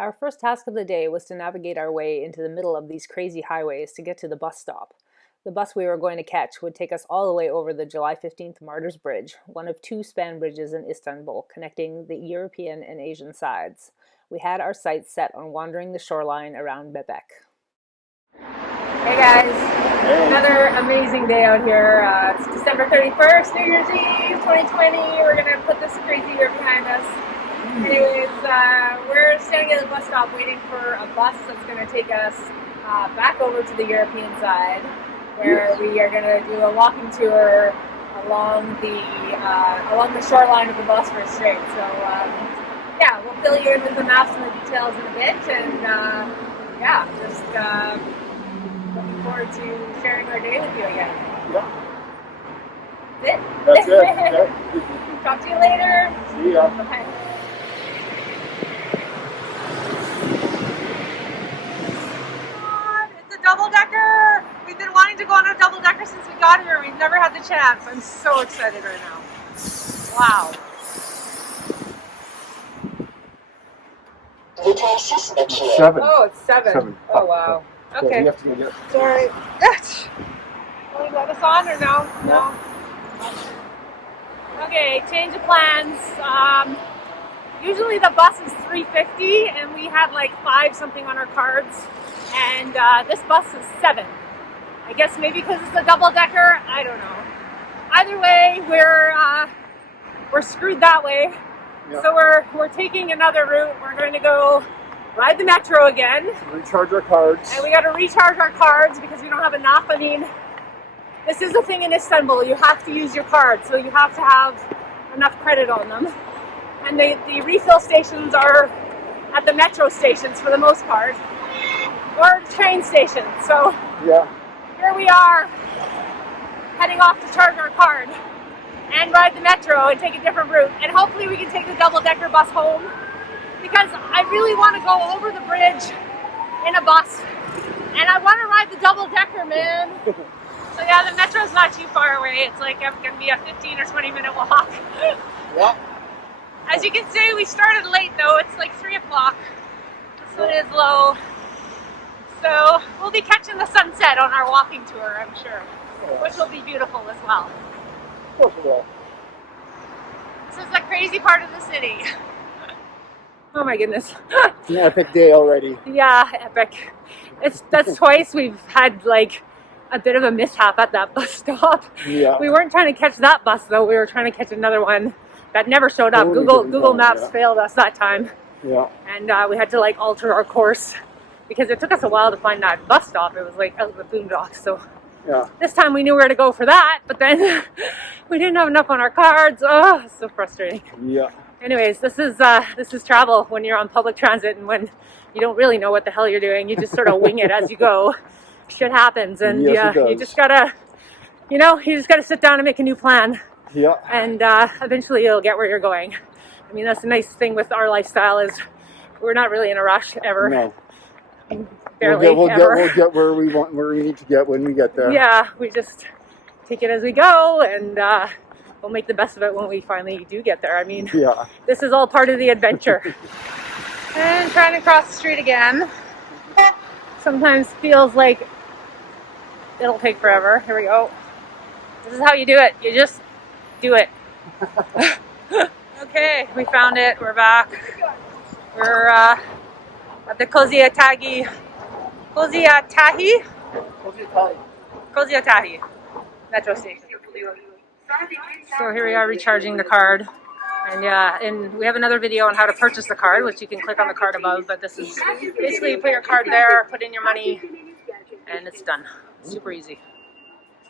Our first task of the day was to navigate our way into the middle of these crazy highways to get to the bus stop. The bus we were going to catch would take us all the way over the July 15th Martyrs Bridge, one of two span bridges in Istanbul connecting the European and Asian sides. We had our sights set on wandering the shoreline around Bebek. Hey guys, another amazing day out here. It's December 31st, New Year's Eve, 2020. We're gonna put this crazy year behind us. Anyways, we're standing at the bus stop waiting for a bus that's gonna take us back over to the European side, where we are gonna do a walking tour along the shoreline of the Bosphorus Strait. So yeah, we'll fill you in with the maps and the details in a bit, and yeah, just looking forward to sharing our day with you again. Yeah. That's it? That's it. Yeah. Talk to you later. See ya. Bye. It's a double-decker! We've been wanting to go on a double-decker since we got here. We've never had the chance. I'm so excited right now. Wow. Seven. Oh, it's seven. Seven. Oh, wow. Yeah, Okay. we have to get Sorry. Will you let us on or no? No. Okay, change of plans. Usually the bus is $3.50 and we had like 5 something on our cards, and this bus is 7. I guess maybe because it's a double decker. I don't know. Either way, we're screwed that way. Yeah. So we're taking another route. We're going to go ride the metro again. recharge our cards. And we got to recharge our cards because we don't have enough. I mean, this is the thing in Istanbul. You have to use your card, so you have to have enough credit on them. And the refill stations are at the metro stations for the most part, or train stations. So Yeah. here we are, heading off to charge our card and ride the metro and take a different route. And hopefully we can take the double-decker bus home, because I really want to go over the bridge in a bus, and I want to ride the double-decker, man. So yeah, the metro's not too far away. It's like going to be a 15 or 20 minute walk. Yeah. As you can see, we started late though. It's like 3 o'clock. The sun is low. So we'll be catching the sunset on our walking tour, I'm sure, which will be beautiful as well. Of course we will. This is the crazy part of the city. Oh my goodness. It's an epic day already. Yeah, epic. That's twice we've had like a bit of a mishap at that bus stop. Yeah. We weren't trying to catch that bus though. We were trying to catch another one that never showed up. Totally Google different Maps time, failed us that time, Yeah. and we had to like alter our course because it took us a while to find that bus stop. It was like out of the boondocks. So Yeah. this time we knew where to go for that, but then we didn't have enough on our cards. Oh, so frustrating. Yeah. Anyways, this is travel when you're on public transit and when you don't really know what the hell you're doing. You just sort of wing it as you go. Shit happens, and Yes, it you does. just gotta, sit down and make a new plan, Yeah. and eventually you'll get where you're going. I mean, that's the nice thing with our lifestyle is we're not really in a rush ever. No. Barely We'll ever. get where we need to get when we get there. Yeah, we just take it as we go, and we'll make the best of it when we finally do get there. I mean, Yeah. this is all part of the adventure. And trying to cross the street again. Sometimes feels like it'll take forever. Here we go. This is how you do it. You just do it. Okay, we found it. We're back. We're at the Koziatahi metro station. So here we are recharging the card. And yeah, and we have another video on how to purchase the card, which you can click on the card above. But this is basically you put your card there, put in your money, and it's done. Super easy.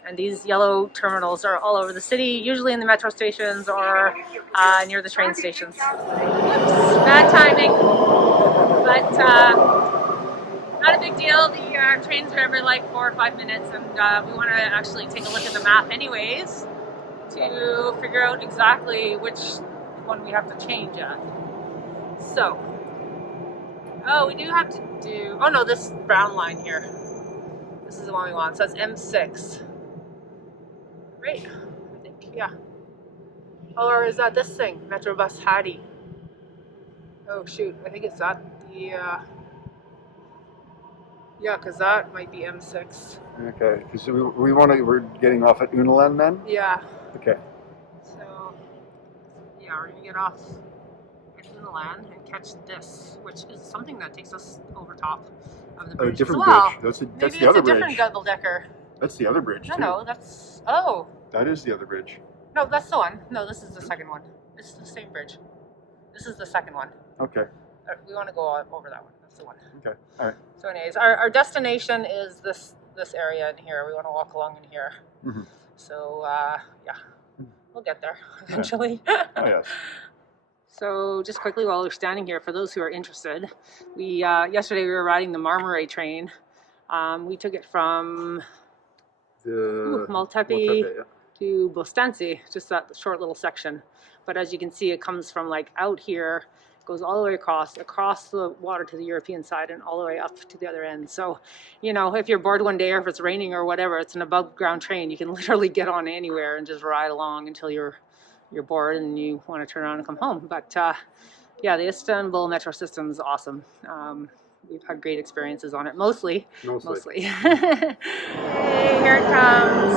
And these yellow terminals are all over the city, usually in the metro stations or near the train stations. Oops, bad timing, but not a big deal. The trains are every like 4 or 5 minutes, and we want to actually take a look at the map anyways to figure out exactly which one we have to change at. So, oh, we do have to do, oh no, this brown line here. This is the one we want. So it's M6. Right, I think, yeah. Or is that this thing? Metrobus Hadi. Oh shoot, I think it's that Yeah. Yeah, because that might be M6. Okay, because we're getting off at Unaland then? Yeah. Okay. So, yeah, we're going to get off at Unaland and catch this, which is something that takes us over top of the bridge. A different as well. bridge. That's Maybe the other it's a different bridge. double-decker. That's the other bridge, No, too. no, that's... Oh. That is the other bridge. No, that's the one. No, this is the second one. It's the same bridge. This is the second one. Okay. We want to go over that one. That's the one. Okay. All right. So anyways, our destination is this area in here. We want to walk along in here. Mm-hmm. So, yeah, we'll get there eventually. Yeah. Oh, yes. So just quickly while we're standing here, for those who are interested, yesterday we were riding the Marmaray train. We took it from Maltepe yeah. to Bostanci, just that short little section. But as you can see, it comes from like out here, goes all the way across the water to the European side and all the way up to the other end. So, you know, if you're bored one day or if it's raining or whatever, it's an above ground train. You can literally get on anywhere and just ride along until you're bored and you want to turn around and come home. But yeah, the Istanbul metro system is awesome. We've had great experiences on it, mostly. Hey, here it comes.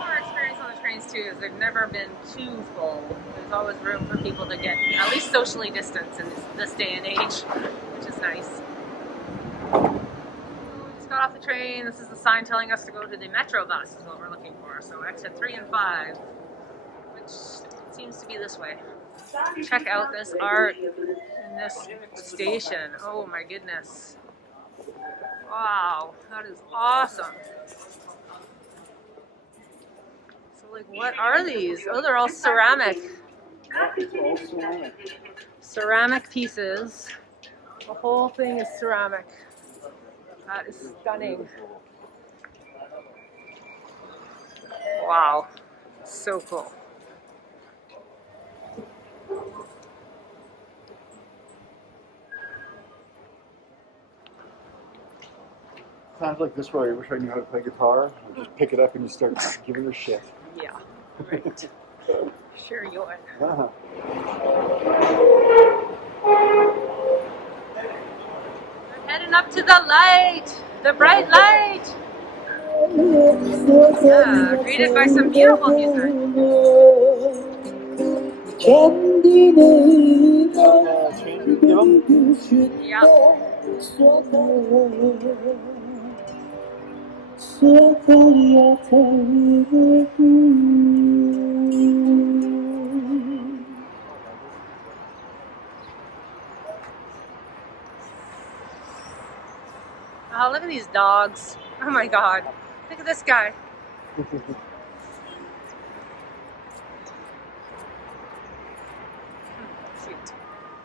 Our experience on the trains too is they've never been too full. There's always room for people to get at least socially distanced in this day and age, which is nice. We just got off the train. This is the sign telling us to go to the metro bus is what we're looking for. So exit 3 and 5, which seems to be this way. Check out this art in this station. Oh my goodness. Wow, that is awesome. So like, what are these? Oh, they're all ceramic. Ceramic pieces. The whole thing is ceramic. That is stunning. Wow, so cool. Sounds like this way. I wish I knew how to play guitar. I just pick it up and you start giving her shit. Yeah, right. Sure you are. Uh-huh. We're heading up to the light, the bright light. Yeah, greeted by some beautiful music. Yeah. Oh, look at these dogs. Oh my god. Look at this guy. Cute.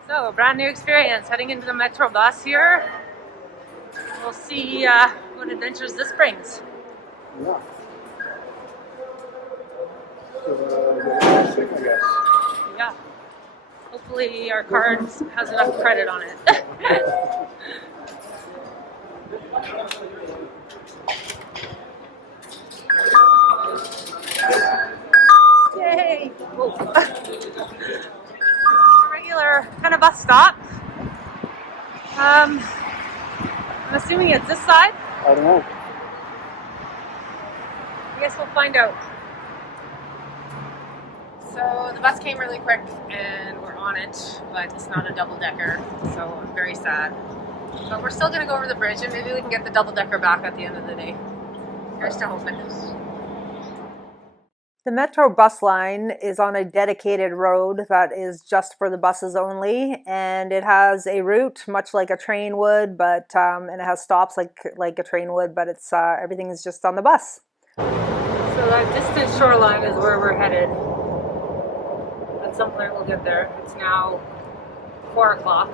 So, a brand new experience heading into the metro bus here. We'll see what adventures this brings. Yeah. I guess. Yeah. Hopefully our card has enough credit on it. Yay! Whoa. A regular kind of bus stop. I'm assuming it's this side. I don't know. I guess we'll find out. So the bus came really quick and we're on it, but it's not a double-decker, so I'm very sad. But we're still going to go over the bridge and maybe we can get the double-decker back at the end of the day. Here's to hoping. The metro bus line is on a dedicated road that is just for the buses only, and it has a route much like a train would, but and it has stops like a train would, but it's everything is just on the bus. So that distant shoreline is where we're headed. At some point we'll get there. It's now 4 o'clock,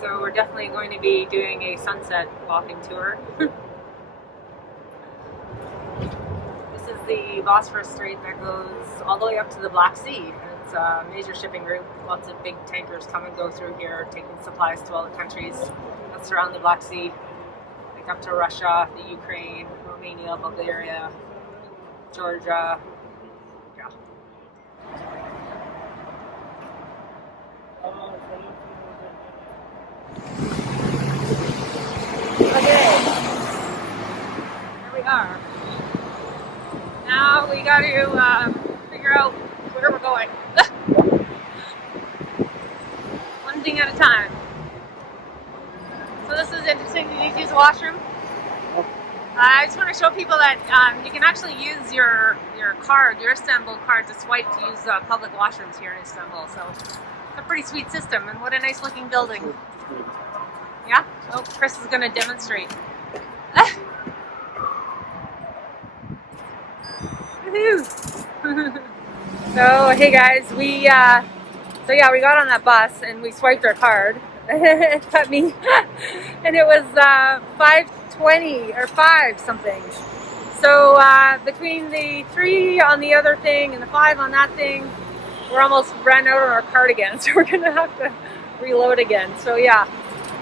so we're definitely going to be doing a sunset walking tour. This is the Bosphorus Strait that goes all the way up to the Black Sea. It's a major shipping route. Lots of big tankers come and go through here, taking supplies to all the countries that surround the Black Sea, like up to Russia, the Ukraine, Romania, Bulgaria, Georgia. Yeah. Okay, here we are. Now we got to figure out where we're going. One thing at a time. So this is interesting. You need to use the washroom. I just want to show people that you can actually use your card, your Istanbul card, to swipe to use public washrooms here in Istanbul. So it's a pretty sweet system, and what a nice looking building. Yeah? Oh, Chris is going to demonstrate. So hey guys, we got on that bus and we swiped our card. It cut me, and it was 5:20 or 5 something. So between the 3 on the other thing and the 5 on that thing, we're almost ran out on our card again. So we're gonna have to reload again. So yeah,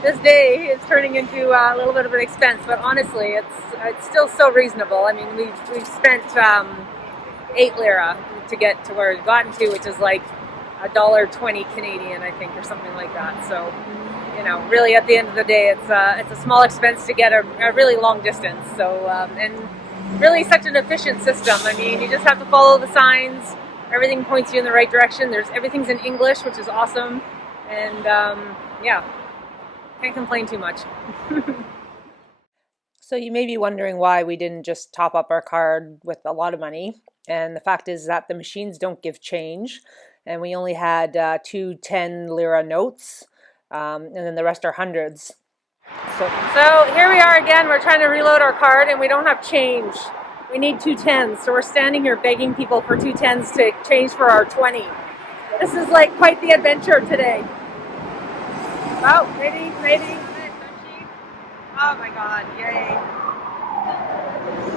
this day is turning into a little bit of an expense, but honestly, it's still so reasonable. I mean, we've spent 8 lira to get to where we've gotten to, which is like $1.20 Canadian, I think, or something like that. So, you know, really at the end of the day, it's a small expense to get a really long distance. So, and really such an efficient system. I mean, you just have to follow the signs. Everything points you in the right direction. Everything's in English, which is awesome. And yeah, can't complain too much. So you may be wondering why we didn't just top up our card with a lot of money. And the fact is that the machines don't give change. And we only had 2 10 lira notes. And then the rest are hundreds. So here we are again. We're trying to reload our card and we don't have change. We need 2 10s. So we're standing here begging people for 2 10s to change for our 20. This is like quite the adventure today. Oh, maybe. Oh my God, yay.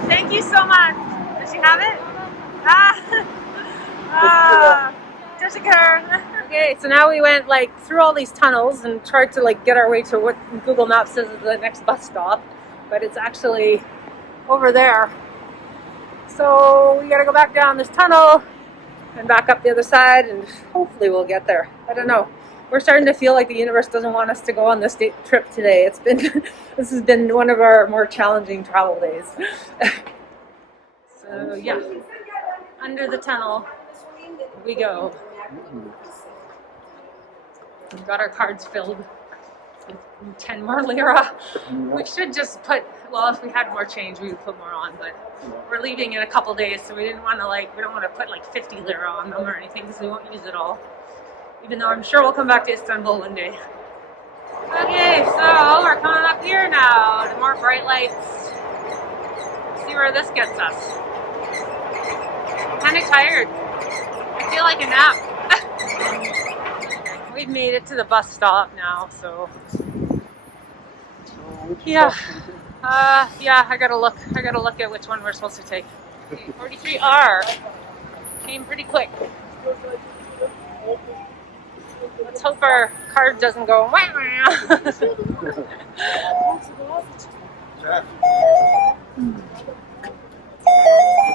Thank you so much. Does she have it? Jessica. Okay, so now we went like through all these tunnels and tried to like get our way to what Google Maps says is the next bus stop, but it's actually over there. So we gotta go back down this tunnel and back up the other side, and hopefully we'll get there. I don't know. We're starting to feel like the universe doesn't want us to go on this trip today. This has been one of our more challenging travel days. So yeah, under the tunnel we go. We've got our cards filled with 10 more lira. We should just put, well, if we had more change, we would put more on, but we're leaving in a couple days, so we don't want to put like 50 lira on them or anything, because we won't use it all. Even though I'm sure we'll come back to Istanbul one day. Okay, so we're coming up here now to more bright lights. Let's see where this gets us. I'm kind of tired. I feel like a nap. We've made it to the bus stop now, so yeah. Yeah, I gotta look at which one we're supposed to take. 43R. Came pretty quick. Let's hope our card doesn't go.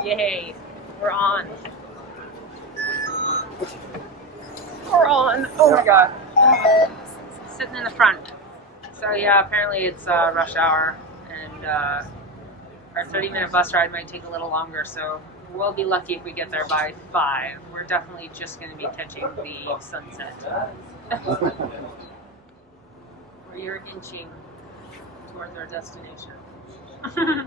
Yay, we're on. Oh my God. Sitting in the front. So yeah, apparently it's rush hour, and our 30-minute bus ride might take a little longer, so we'll be lucky if we get there by 5. We're definitely just going to be catching the sunset. We're inching towards our destination. We're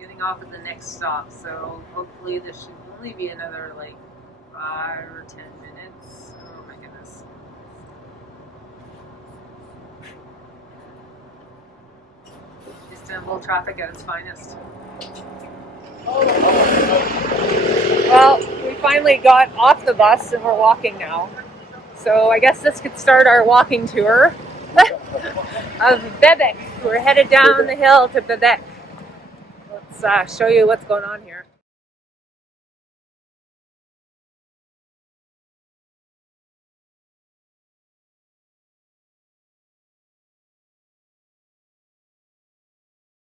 getting off at the next stop, so hopefully this should only be another like 5 or 10 minutes. Oh my goodness. Istanbul traffic at its finest. Well, we finally got off the bus and we're walking now. So I guess this could start our walking tour of Bebek. We're headed down the hill to Bebek. Let's show you what's going on here.